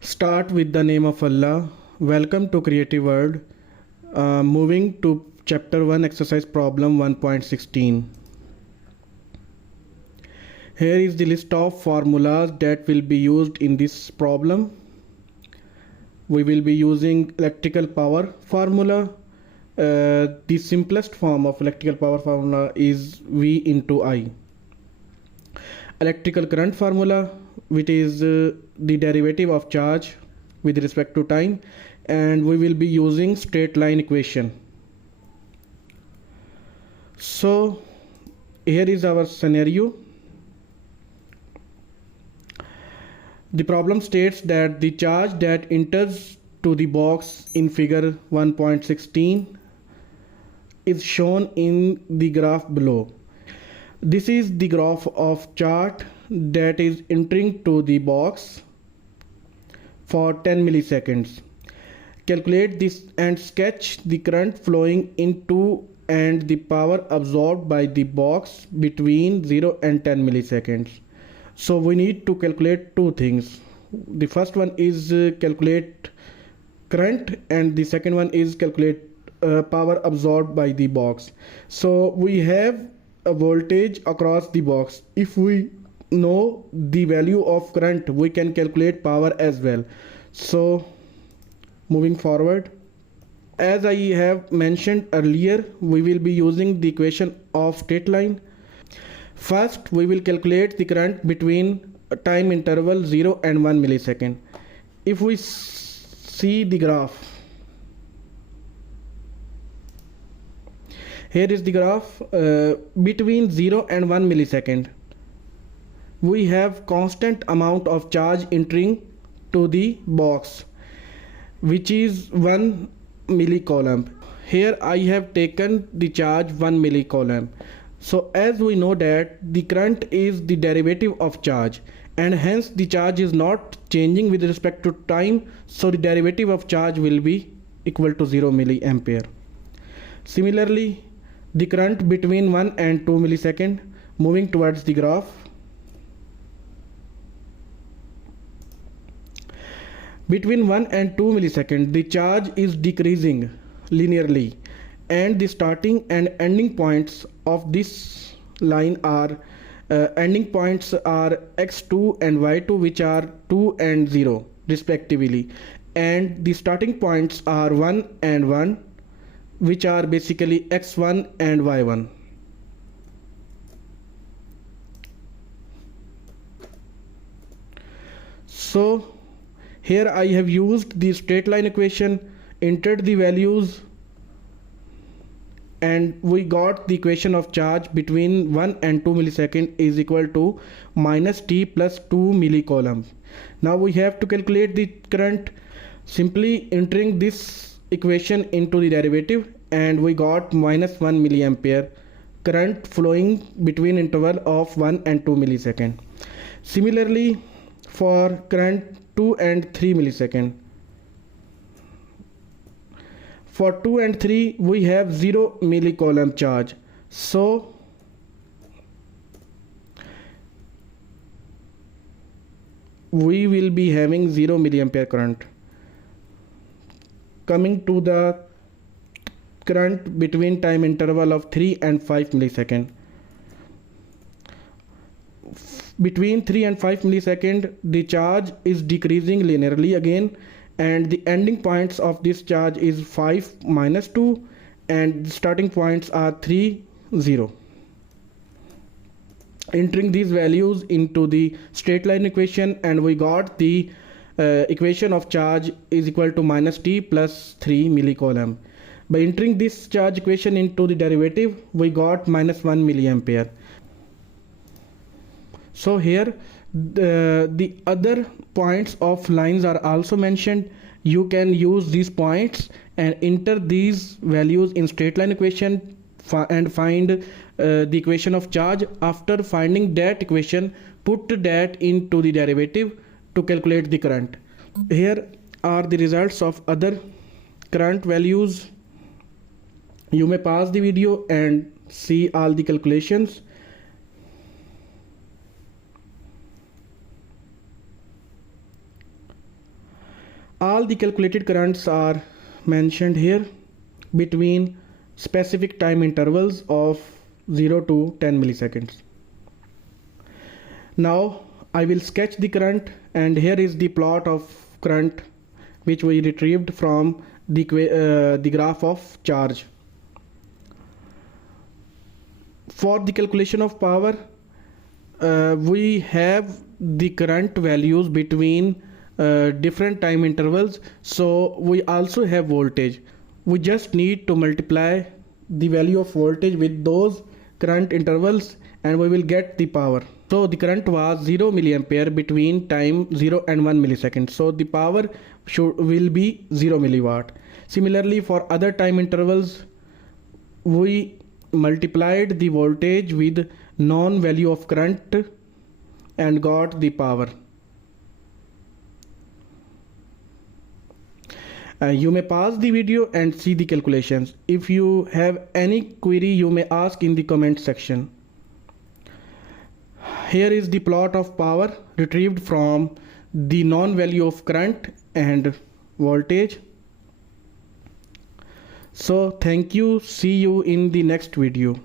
Start with the name of Allah. Welcome to Creative World. Moving to Chapter 1 Exercise Problem 1.16. Here is the list of formulas that will be used in this problem. We will be using electrical power formula. The simplest form of electrical power formula is V into I. Electrical current formula, which is the derivative of charge with respect to time, and we will be using straight line equation. So here is our scenario. The problem states that the charge that enters to the box in figure 1.16 is shown in the graph below. This is the graph of charge that is entering to the box for 10 milliseconds. Calculate this and sketch the current flowing into and the power absorbed by the box between 0 and 10 milliseconds. So we need to calculate two things. The first one is calculate current, and the second one is calculate power absorbed by the box. So we have a voltage across the box. If we know the value of current, we can calculate power as well. So moving forward, as I have mentioned earlier, we will be using the equation of straight line. First, we will calculate the current between time interval 0 and 1 millisecond. If we see the graph, here is the graph. Between 0 and 1 millisecond, we have constant amount of charge entering to the box, which is 1 millicoulomb. Here I have taken the charge 1 millicoulomb. So as we know that the current is the derivative of charge, and hence the charge is not changing with respect to time, so the derivative of charge will be equal to 0 milliampere. Similarly, the current between 1 and 2 millisecond, moving towards the graph. Between 1 and 2 millisecond, the charge is decreasing linearly, and the starting and ending points of this line are ending points are x2 and y2, which are 2 and 0 respectively, and the starting points are 1 and 1, which are basically x1 and y1. So here I have used the straight line equation, entered the values, and we got the equation of charge between 1 and 2 millisecond is equal to minus t plus 2 millicoulomb. Now we have to calculate the current, simply entering this equation into the derivative, and we got minus 1 milliampere current flowing between interval of 1 and 2 millisecond. Similarly, for current 2 and 3 millisecond, for 2 and 3 we have 0 millicoulomb charge, so we will be having 0 milliampere current. Coming to the current between time interval of 3 and 5 millisecond, between 3 and 5 millisecond the charge is decreasing linearly again, and the ending points of this charge is 5 minus 2, and the starting points are 3 0. Entering these values into the straight line equation, and we got the equation of charge is equal to minus t plus 3 millicoulomb. By entering this charge equation into the derivative, we got minus 1 milliampere. So here the other points of lines are also mentioned. You can use these points and enter these values in straight line equation and find the equation of charge. After finding that equation, put that into the derivative to calculate the current. Here are the results of other current values. You may pause the video and see all the calculations. All the calculated currents are mentioned here between specific time intervals of 0 to 10 milliseconds. Now I will sketch the current, and here is the plot of current which we retrieved from the graph of charge. For the calculation of power, we have the current values between different time intervals, so we also have voltage. We just need to multiply the value of voltage with those current intervals and we will get the power. So the current was 0 milliampere between time 0 and 1 millisecond, so the power will be 0 milliwatt. Similarly, for other time intervals, we multiplied the voltage with known value of current and got the power. You may pause the video and see the calculations. If you have any query, you may ask in the comment section. Here is the plot of power retrieved from the known value of current and voltage. So thank you. See you in the next video.